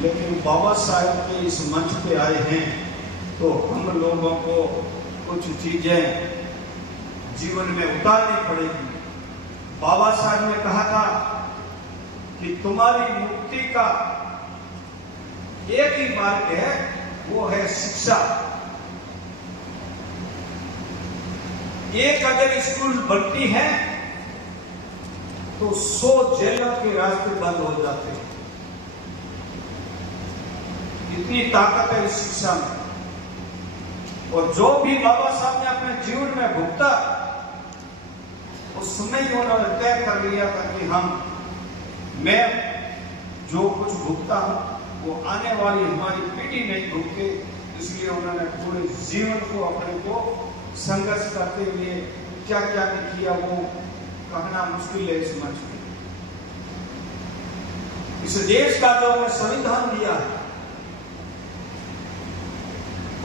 लेकिन बाबा साहब के इस मंच पे आए हैं तो हम लोगों को कुछ चीजें जीवन में उतारनी पड़ेगी। बाबा साहब ने कहा था कि तुम्हारी मुक्ति का एक ही मार्ग है, वो है शिक्षा। एक अगर स्कूल बनती है तो 100 जेलों के रास्ते बंद हो जाते हैं। इतनी ताकत है इस शिक्षा में। और जो भी बाबा साहब ने अपने जीवन में भुगता, उस समय उन्होंने तय कर लिया था कि मैं जो कुछ भुगता हूं वो आने वाली हमारी पीढ़ी नहीं भुगते। इसलिए उन्होंने पूरे जीवन को अपने को संघर्ष करते हुए क्या क्या नहीं किया वो कहना मुश्किल है इस मंच में। इस देश का जो हमें संविधान दिया है,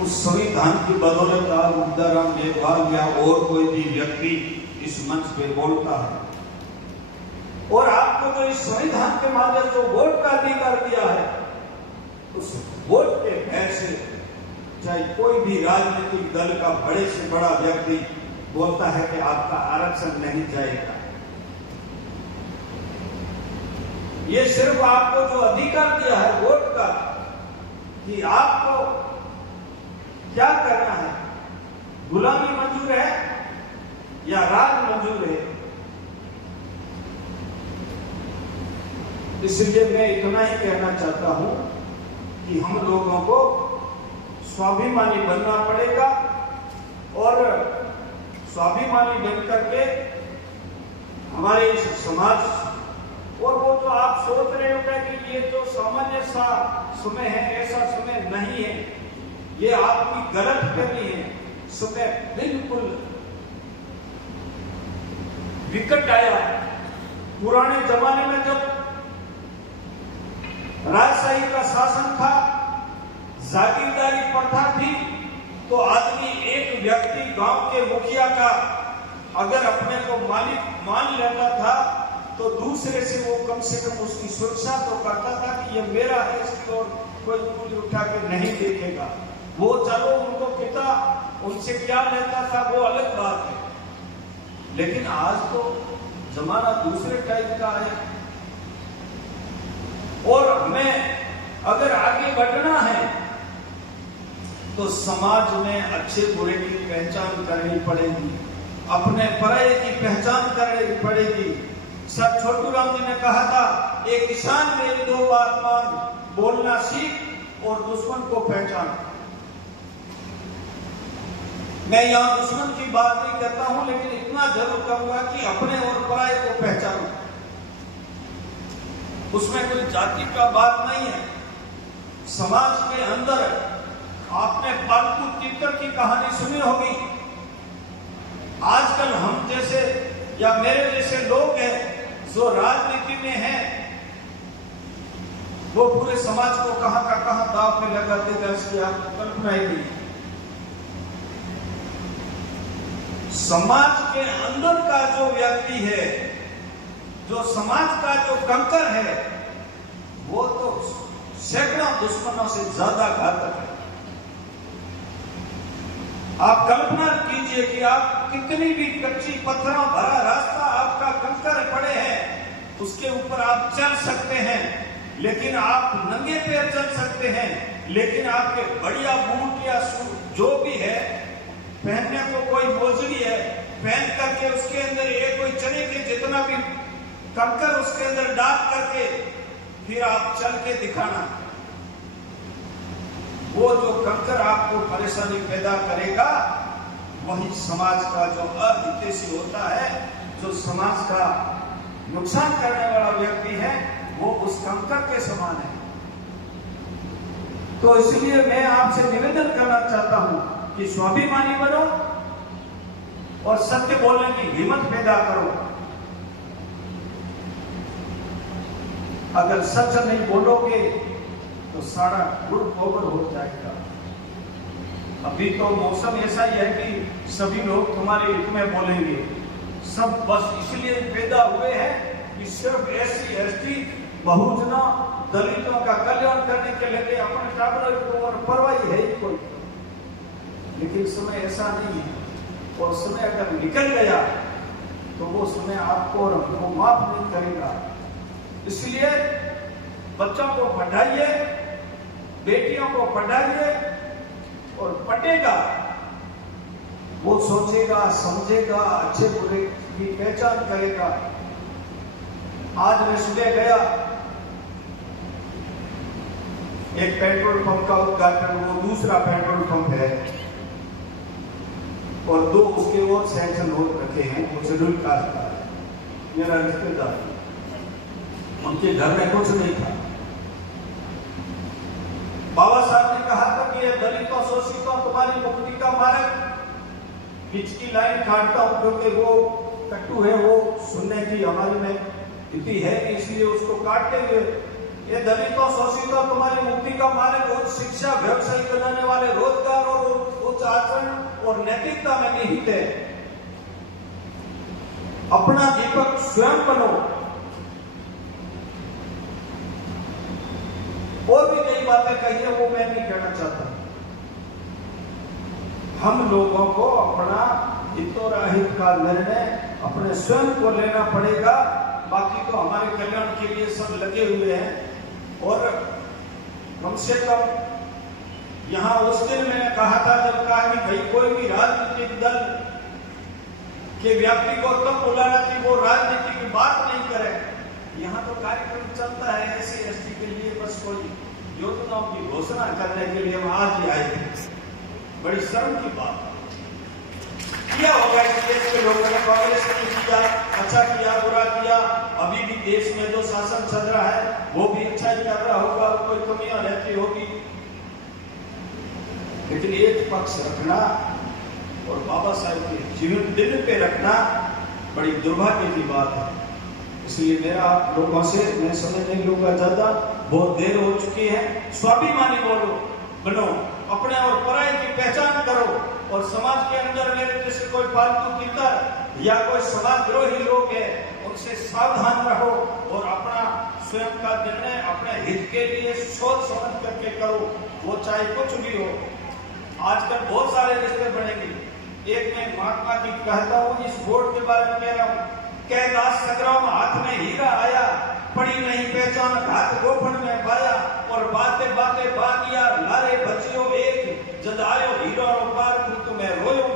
उस संविधान की बदौलत आज मुद्दाराम मेघवाल या और कोई भी व्यक्ति इस मंच पे बोलता है। और आपको जो इस संविधान के माध्यम से वोट का अधिकार दिया है, उस वोट के भय से चाहे कोई भी राजनीतिक दल का बड़े से बड़ा व्यक्ति बोलता है कि आपका आरक्षण नहीं जाएगा। ये सिर्फ आपको जो अधिकार दिया है वोट का, कि आपको क्या करना है, गुलामी मंजूर है या राज मंजूर है। इसलिए मैं इतना ही कहना चाहता हूं कि हम लोगों को स्वाभिमानी बनना पड़ेगा और स्वाभिमानी बन करके हमारे इस समाज, और वो जो आप सोच रहे होंगे कि ये जो सामान्य सा समय है, ऐसा समय नहीं है, ये आपकी गलत फहमी है। समय बिल्कुल विकट आया। पुराने जमाने में जब राजशाही का शासन था, जागीरदारी प्रथा थी, तो आदमी एक व्यक्ति गांव के मुखिया का अगर अपने को मालिक मान लेता था तो दूसरे से वो कम से कम उसकी सुरक्षा तो करता था कि ये मेरा है, इसकी ओर कोई उंगली उठा के नहीं देखेगा। वो चलो उनको पिता उनसे क्या लेता था वो अलग बात है, लेकिन आज तो जमाना दूसरे टाइप का है। और हमें अगर आगे बढ़ना है तो समाज में अच्छे बुरे की पहचान करनी पड़ेगी, अपने पराये की पहचान करनी पड़ेगी। सर छोटू राम जी ने कहा था, एक किसान मेरी 2 बात मान, बोलना सीख और दुश्मन को पहचान। मैं यहां दुश्मन की बात नहीं करता हूं, लेकिन इतना जरूर कहूंगा कि अपने और पराये को पहचानो। उसमें कोई जाति का बात नहीं है। समाज के अंदर आपने पालतू तीतर की कहानी सुनी होगी। आजकल हम जैसे या मेरे जैसे लोग हैं जो राजनीति में हैं, वो पूरे समाज को कहां का कहां दाव में लगाते हैं, इसकी आपको कल्पना ही नहीं। समाज के अंदर का जो व्यक्ति है, जो समाज का जो कंकर है, वो तो सैकड़ों दुश्मनों से ज्यादा घातक है। आप कल्पना कीजिए कि आप कितनी भी कच्ची पत्थरों भरा रास्ता आपका कंकर पड़े हैं, उसके ऊपर आप चल सकते हैं, लेकिन आप नंगे पैर चल सकते हैं, लेकिन आपके बढ़िया बूट या जो भी है पहनने को कोई मोजड़ी है, पहन करके उसके अंदर एक कोई चने के जितना भी कंकर उसके अंदर डाल करके फिर आप चल के दिखाना। वो जो कंकर आपको परेशानी पैदा करेगा, वही समाज का जो अहितैषी होता है, जो समाज का नुकसान करने वाला व्यक्ति है, वो उस कंकर के समान है। तो इसलिए मैं आपसे निवेदन करना चाहता हूं कि स्वाभिमानी बनो और सत्य बोलने की हिम्मत पैदा करो। अगर सच नहीं बोलोगे तो सारा गुड़ गोबर हो जाएगा। अभी तो मौसम ऐसा ही है कि सभी लोग तुम्हारे हित में बोलेंगे। सब बस इसलिए पैदा हुए हैं कि सिर्फ SC ST बहुजनों दलितों का कल्याण करने के लिए अपने टाबरों को और परवाही है ही कोई। लेकिन समय ऐसा नहीं है, और समय अगर निकल गया तो वो समय आपको और हमको माफ नहीं करेगा। इसलिए बच्चों को पढ़ाइए, बेटियों को पढ़ाइए, और पढ़ेगा वो सोचेगा, समझेगा, अच्छे बुरे की पहचान करेगा। आज मैं सुबह गया, एक पेट्रोल पंप का उद्घाटन, वो दूसरा पेट्रोल पंप है, और दो उसके और सैंक्शन हो रखे हैं। वो शेड्यूल कास्ट का है, मेरा रिश्तेदार, उनके घर में कुछ नहीं था। बाबा साहब ने कहा था कि ये दलितों शोषितों तुम्हारी मुक्ति का मार्ग, बीच की लाइन काटता हूं क्योंकि वो कट्टू है, वो सुनने की हमारी में इतनी है, इसलिए उसको काटते हुए, ये दलितों शोषितों तुम्हारी मुक्ति का मार्ग उच्च शिक्षा, व्यवसाय बनाने वाले, रोजगार और उच्च आचरण और नैतिकता में निहित है। अपना दीपक स्वयं बनो। और भी कई बातें कही है, वो मैं नहीं कहना चाहता। हम लोगों को अपना हित और अहित का निर्णय अपने स्वयं को लेना पड़ेगा। बाकी तो हमारे कल्याण के लिए सब लगे हुए हैं। और कम से कम यहाँ उस दिन मैंने कहा था, जब कहा कि भाई कोई भी राजनीतिक दल के व्यक्ति को तब बुलाना कि वो राजनीति की बात नहीं करे। यहाँ तो कार्यक्रम चलता है SC ST के लिए, बस कोई योजनाओं की घोषणा करने के लिए हम आज ही आए थे। बड़ी शर्म की बात किया होगा कि देश के लोगों ने, कांग्रेस ने किया, अच्छा किया, बुरा किया। अभी भी देश में जो शासन चल रहा है वो भी अच्छा ही कर रहा होगा, कोई कमियां रहती होगी, लेकिन एक पक्ष रखना और बाबा साहब के जीवन दिल पे रखना बड़ी दुर्भाग्य की बात है। इसलिए मेरा आप लोगों से, मैं समय नहीं लूंगा ज्यादा, बहुत देर हो चुकी है। स्वाभिमानी बनो, अपने और पराये की पहचान करो, और समाज के अंदर मेरे जैसे कोई फालतू किल्लर या कोई समाजद्रोही लोग हैं, उनसे सावधान रहो, और अपना स्वयं का निर्णय अपने हित के लिए सोच समझ करके करो, वो चाहे कुछ भी हो। आजकल बहुत सारे रिश्ते बनेंगे। एक मैं महात्मा की कहता हूँ, इस बोर्ड के बारे में कह रहा हूँ, कैलाश संग्राम हाथ में हीरा आया, पड़ी नहीं पहचान हाथ गोफन में पाया, और बातें बातें बागिया लारे बचियो एक, जदायो हीरो पार तुम्हें रोयो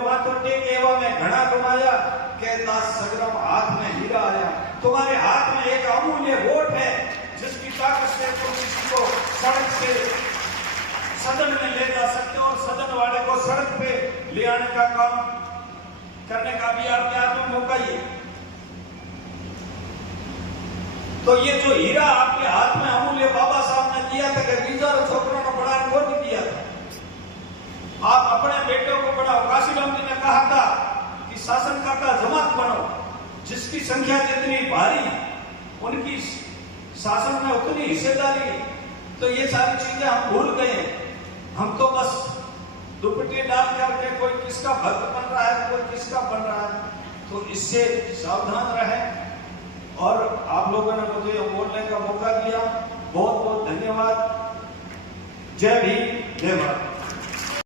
माथो टेक एवं में घना कमाया, कैलाश संग्राम हाथ में हीरा आया। तुम्हारे हाथ में एक अमूल्य वोट है, जिसकी ताकत से तुम किसी को सड़क से सदन में ले जा सकते हो, और सदन वाले को सड़क पे ले आने का काम करने का भी आपके हाथ में मौका ही है। तो ये जो हीरा आपके हाथ में अमूल्य बाबा साहब ने दिया था, कि बीजा और छोकरों को बड़ा वो नहीं दिया था। आप अपने बेटों को पढ़ाओ। काशीराम जी ने कहा था कि शासनकर्ता जमात बनो, जिसकी संख्या जितनी भारी उनकी शासन में उतनी हिस्सेदारी। तो ये सारी चीजें हम भूल गए। हम तो बस दुपट्टे डाल करके कोई किसका भक्त बन रहा है, कोई किसका बन रहा है। तो इससे सावधान रहें। और आप लोगों ने मुझे बोलने का मौका दिया, बहुत बहुत धन्यवाद। जय भीम, जय भारत।